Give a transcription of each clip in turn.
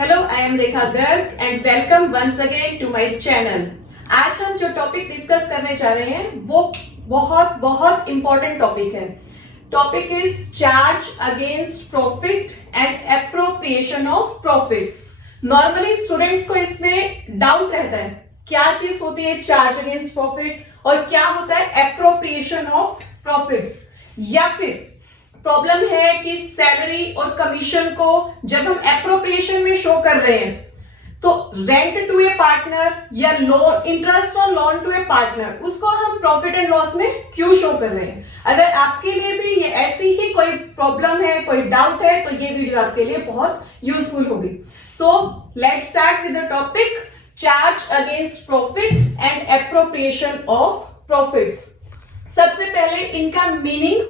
Hello, I am Rekha Garg and welcome once again to my channel. आज हम जो topic discuss करने जा रहे हैं वो बहुत बहुत इंपॉर्टेंट टॉपिक है। Topic is charge against profit and appropriation of profits. Normally students को इसमें डाउट रहता है क्या चीज होती है चार्ज अगेंस्ट प्रॉफिट और क्या होता है एप्रोप्रिएशन ऑफ प्रॉफिट्स, या फिर प्रॉब्लम है कि सैलरी और कमीशन को जब हम एप्रोप्रिएशन में शो कर रहे हैं तो रेंट टू ए पार्टनर या लोन, इंटरेस्ट और लोन टू ए पार्टनर, उसको हम प्रॉफिट एंड लॉस में क्यों शो कर रहे हैं। अगर आपके लिए भी ये ऐसी ही कोई प्रॉब्लम है, कोई डाउट है, तो ये वीडियो आपके लिए बहुत यूजफुल होगी। So let's start with the topic charge against profit and appropriation of profits. सबसे पहले इनका मीनिंग,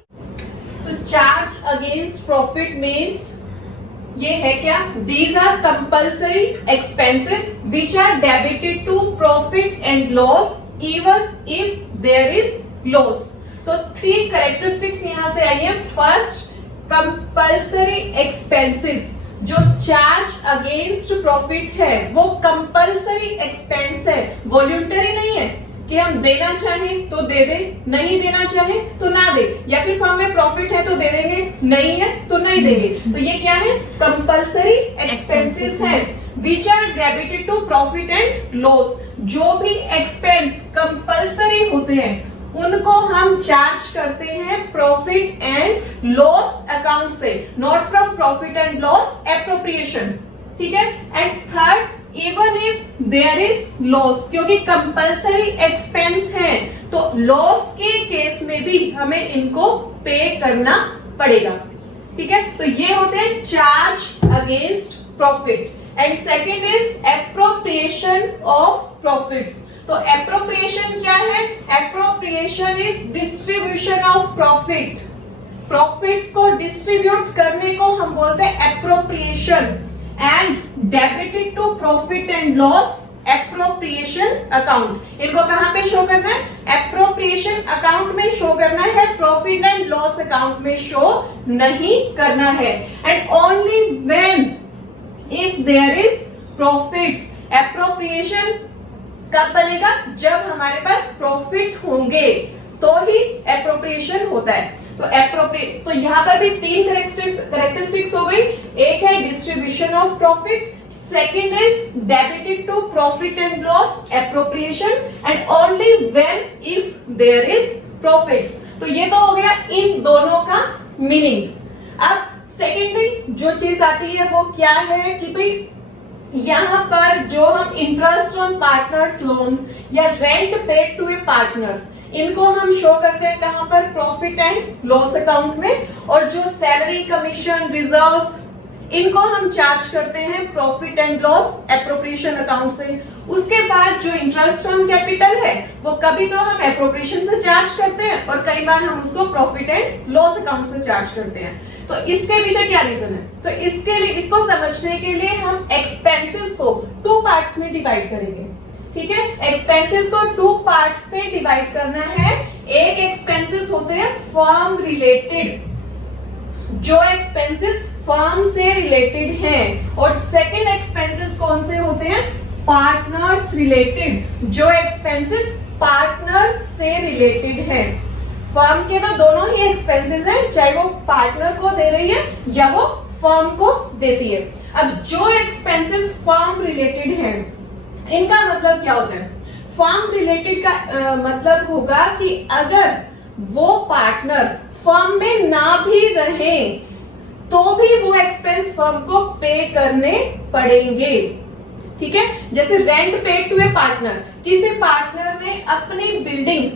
तो चार्ज अगेंस्ट प्रॉफिट मीन्स ये है क्या, these are compulsory expenses which are debited to profit and loss even if there is loss. तो 3 characteristics यहां से आई है। फर्स्ट, कंपल्सरी एक्सपेंसेस, जो चार्ज अगेंस्ट प्रॉफिट है वो कंपल्सरी एक्सपेंस है, वॉल्यूंटरी नहीं है कि हम देना चाहें तो दे दें, नहीं देना चाहें तो ना दे, या फिर फर्म में प्रॉफिट है तो दे देंगे, नहीं है तो नहीं देंगे। तो ये क्या है, कंपल्सरी एक्सपेंसेस है which are debited to profit and loss. जो भी एक्सपेंस कंपल्सरी होते हैं उनको हम चार्ज करते हैं प्रॉफिट एंड लॉस अकाउंट से, not from profit and loss appropriation. ठीक है। And third, even if there is loss, क्योंकि कंपल्सरी एक्सपेंस है तो लॉस के केस में भी हमें इनको पे करना पड़ेगा। ठीक है। तो ये होते हैं charge against profit. And second is appropriation of profits. तो एप्रोप्रिएशन क्या है, appropriation is distribution of profit. Profits को डिस्ट्रीब्यूट करने को हम बोलते हैं appropriation. And debited to profit and loss appropriation account. इनको कहां पे शो करना है, एप्रोप्रिएशन अकाउंट में शो करना है, प्रॉफिट एंड लॉस अकाउंट में शो नहीं करना है। And only when if there is profits, appropriation कब बनेगा, जब हमारे पास प्रॉफिट होंगे तो ही एप्रोप्रिएशन होता है। तो यहाँ पर भी 3 कैरेक्टरिस्टिक्स हो गई। एक है distribution of profit, second is debited to profit and loss appropriation, and only when if there is profits. तो ये तो हो गया इन दोनों का मीनिंग। अब सेकेंडली जो चीज आती है वो क्या है कि भाई यहाँ पर जो हम इंटरेस्ट ऑन पार्टनर्स लोन या rent paid to a partner, इनको हम शो करते हैं कहां पर, प्रॉफिट एंड लॉस अकाउंट में। और जो सैलरी, कमीशन, रिजर्व्स, इनको हम चार्ज करते हैं profit and loss appropriation account से। उसके बाद जो इंटरेस्ट ऑन कैपिटल है वो कभी तो हम एप्रोप्रिएशन से चार्ज करते हैं और कई बार हम उसको प्रॉफिट एंड लॉस अकाउंट से चार्ज करते हैं। तो इसके पीछे क्या रीजन है, तो इसके लिए, इसको समझने के लिए हम एक्सपेंसेस को 2 पार्ट्स में डिवाइड करेंगे। ठीक है। एक्सपेंसेस को 2 पार्ट्स में डिवाइड करना है। एक एक्सपेंसेस होते हैं फर्म रिलेटेड, जो एक्सपेंसेस फर्म से रिलेटेड हैं, और सेकंड एक्सपेंसेस कौन से होते हैं, पार्टनर्स रिलेटेड, जो एक्सपेंसेस पार्टनर्स से रिलेटेड हैं। फर्म के तो दोनों ही एक्सपेंसेस हैं, चाहे वो पार्टनर को दे रही है या वो फर्म को देती है। अब जो एक्सपेंसेस फर्म रिलेटेड हैं, इनका मतलब क्या होता है, फर्म रिलेटेड का मतलब होगा कि अगर वो पार्टनर फर्म में ना भी रहे तो भी वो एक्सपेंस फर्म को पे करने पड़ेंगे। ठीक है। जैसे rent paid to a partner, किसी पार्टनर ने अपनी बिल्डिंग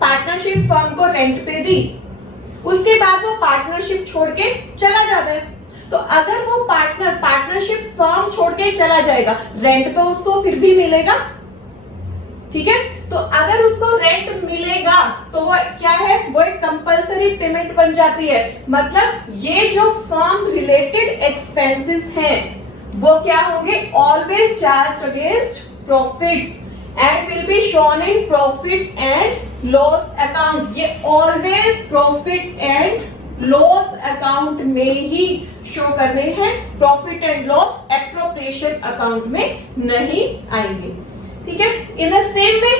पार्टनरशिप फर्म को रेंट पे दी, उसके बाद वो पार्टनरशिप छोड़ के चला जाता है। तो अगर वो पार्टनर पार्टनरशिप फर्म छोड़ के चला जाएगा, रेंट तो उसको फिर भी मिलेगा। ठीक है। तो अगर उसको रेंट मिलेगा तो वो क्या है, वो एक कंपल्सरी पेमेंट बन जाती है। मतलब ये जो फर्म रिलेटेड एक्सपेंसेस हैं वो क्या होंगे, always charge against profits and will be shown in profit and loss account. ये always profit and loss account में ही शो करने हैं, profit and loss appropriation account में नहीं आएंगे। ठीक है, in the same way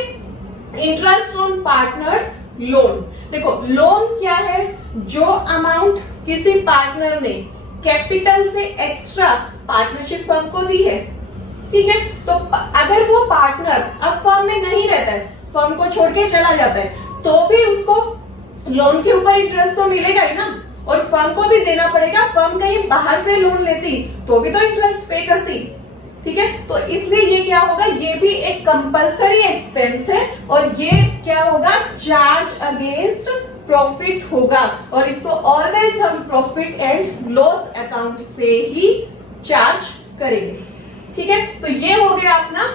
interest on partners loan. देखो लोन क्या है, जो अमाउंट किसी पार्टनर ने कैपिटल से एक्स्ट्रा पार्टनरशिप फर्म को दी है, ठीक है, तो अगर वो पार्टनर अब फर्म में नहीं रहता है, फर्म को छोड़ के चला जाता है, तो भी उसको लोन के ऊपर इंटरेस्ट तो मिलेगा ही ना, और फर्म को भी देना पड़ेगा। फर्म कहीं बाहर से लोन लेती तो भी तो इंटरेस्ट पे करती। ठीक है, तो इसलिए ये क्या होगा, ये भी एक कंपल्सरी एक्सपेंस है और ये क्या होगा, चार्ज अगेंस्ट प्रॉफिट होगा, और इसको ऑलवेज हम प्रॉफिट एंड लॉस अकाउंट से ही चार्ज करेंगे। ठीक है, तो ये हो गया अपना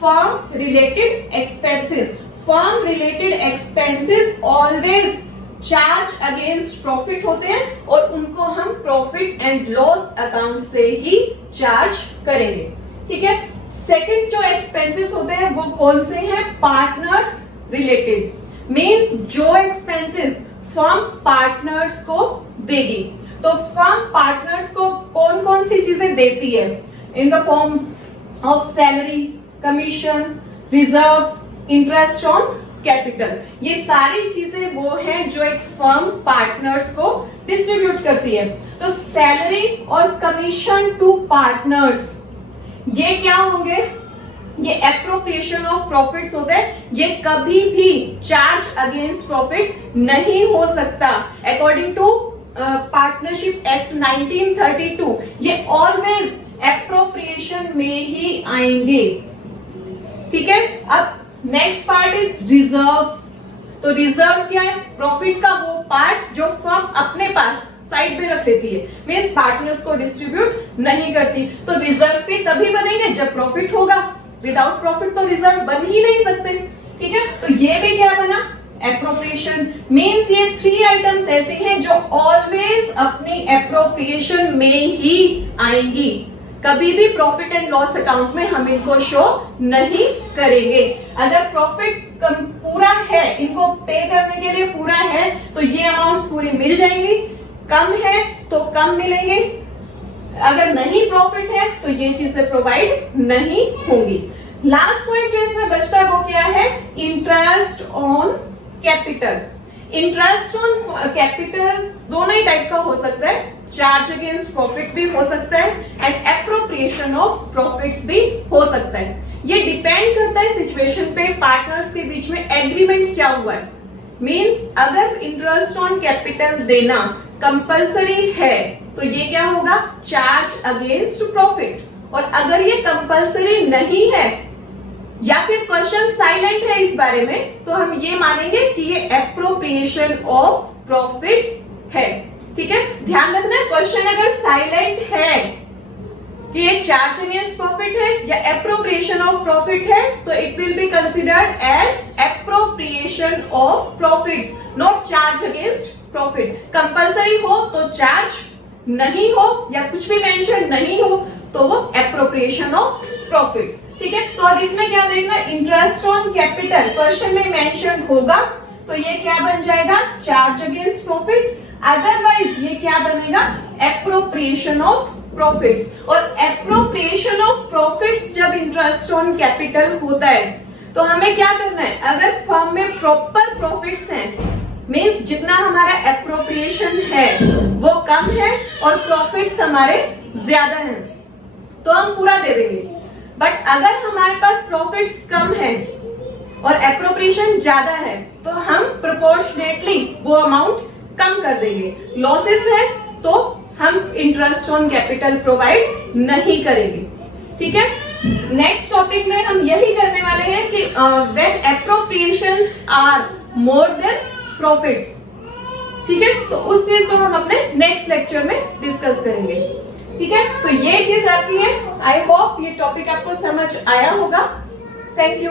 firm related expenses. Firm related expenses always charge against profit होते हैं और उनको हम प्रॉफिट एंड लॉस अकाउंट से ही चार्ज करेंगे। ठीक है, सेकंड जो एक्सपेंसेस होते हैं वो कौन से हैं, पार्टनर्स रिलेटेड। मींस जो एक्सपेंसेस फर्म पार्टनर्स को देगी। तो फर्म पार्टनर्स को कौन कौन सी चीजें देती है, in the form of salary, commission, reserves, interest on capital. ये सारी चीजें वो हैं जो एक फर्म पार्टनर्स को डिस्ट्रीब्यूट करती है। तो सैलरी और कमीशन टू पार्टनर्स, ये क्या होंगे, ये एप्रोप्रिएशन ऑफ प्रॉफिट्स होते हैं। ये कभी भी चार्ज अगेंस्ट प्रॉफिट नहीं हो सकता अकॉर्डिंग टू पार्टनरशिप एक्ट 1932। ये ऑलवेज एप्रोप्रिएशन में ही आएंगे। ठीक है, अब नेक्स्ट पार्ट इज रिजर्व्स। तो रिजर्व क्या है, प्रॉफिट का वो पार्ट जो फर्म अपने पास साइड पे रख लेती है, मींस पार्टनर्स को डिस्ट्रीब्यूट नहीं करती। तो रिजर्व भी तभी बनेंगे जब प्रॉफिट होगा, विदाउट प्रॉफिट तो रिजर्व बन ही नहीं सकते। ठीक है, तो ये भी क्या बना, एप्रोप्रिएशन। मींस ये 3 आइटम्स ऐसे हैं जो ऑलवेज अपनी एप्रोप्रिएशन में ही आएंगी, कभी भी प्रॉफिट एंड लॉस अकाउंट में हम इनको शो नहीं करेंगे। अगर प्रॉफिट पूरा है, इनको पे करने के लिए पूरा है, तो ये अमाउंट्स पूरी मिल जाएंगी। कम है तो कम मिलेंगे, अगर नहीं प्रॉफिट है तो ये चीजें प्रोवाइड नहीं होंगी। लास्ट पॉइंट जो इसमें बचता है वो क्या है, interest on capital. Interest on capital दोनों ही टाइप का हो सकता है, चार्ज अगेंस्ट प्रॉफिट भी हो सकता है एंड एप्रोप्रिएशन ऑफ प्रॉफिट्स भी हो सकता है। ये डिपेंड करता है सिचुएशन पे, पार्टनर्स के बीच में एग्रीमेंट क्या हुआ है। मींस अगर इंटरेस्ट ऑन कैपिटल देना कंपलसरी है तो ये क्या होगा, चार्ज अगेंस्ट प्रॉफिट। और अगर ये कंपलसरी नहीं है या फिर क्वेश्चन साइलेंट है इस बारे में, तो हम ये मानेंगे कि ये एप्रोप्रिएशन ऑफ प्रॉफिट्स है। ठीक है, ध्यान रखना, क्वेश्चन अगर साइलेंट है कि ये चार्ज अगेंस्ट प्रॉफिट है या एप्रोप्रिएशन ऑफ प्रॉफिट है, तो it will be considered as appropriation of profits, not charge against profit. Compulsory हो तो चार्ज, नहीं हो या कुछ भी मेंशन नहीं हो तो वो एप्रोप्रिएशन ऑफ प्रॉफिट्स। ठीक है, तो अब इसमें क्या देखना, इंटरेस्ट ऑन कैपिटल क्वेश्चन में मेंशन होगा तो ये क्या बन जाएगा, चार्ज अगेंस्ट प्रॉफिट। अदरवाइज ये क्या बनेगा, एप्रोप्रिएशन ऑफ प्रॉफिट्स। और एप्रोप्रिएशन ऑफ प्रॉफिट्स जब इंटरेस्ट ऑन कैपिटल होता है तो हमें क्या करना है, अगर फर्म में प्रॉपर प्रॉफिट्स हैं, मींस जितना हमारा एप्रोप्रिएशन है वो कम है और प्रॉफिट्स हमारे ज्यादा हैं, तो हम पूरा दे देंगे। बट अगर हमारे पास प्रॉफिट्स कम है और एप्रोप्रिएशन ज्यादा है तो हम प्रोपोर्शनेटली वो अमाउंट कम कर देंगे। लॉसेस है तो हम इंटरेस्ट ऑन कैपिटल प्रोवाइड नहीं करेंगे। ठीक है, नेक्स्ट टॉपिक में हम यही करने वाले हैं कि when appropriations are more than profits. ठीक है, तो उस चीज को हम अपने नेक्स्ट लेक्चर में डिस्कस करेंगे। ठीक है, तो ये चीज आपकी है। आई होप ये टॉपिक आपको समझ आया होगा। Thank you.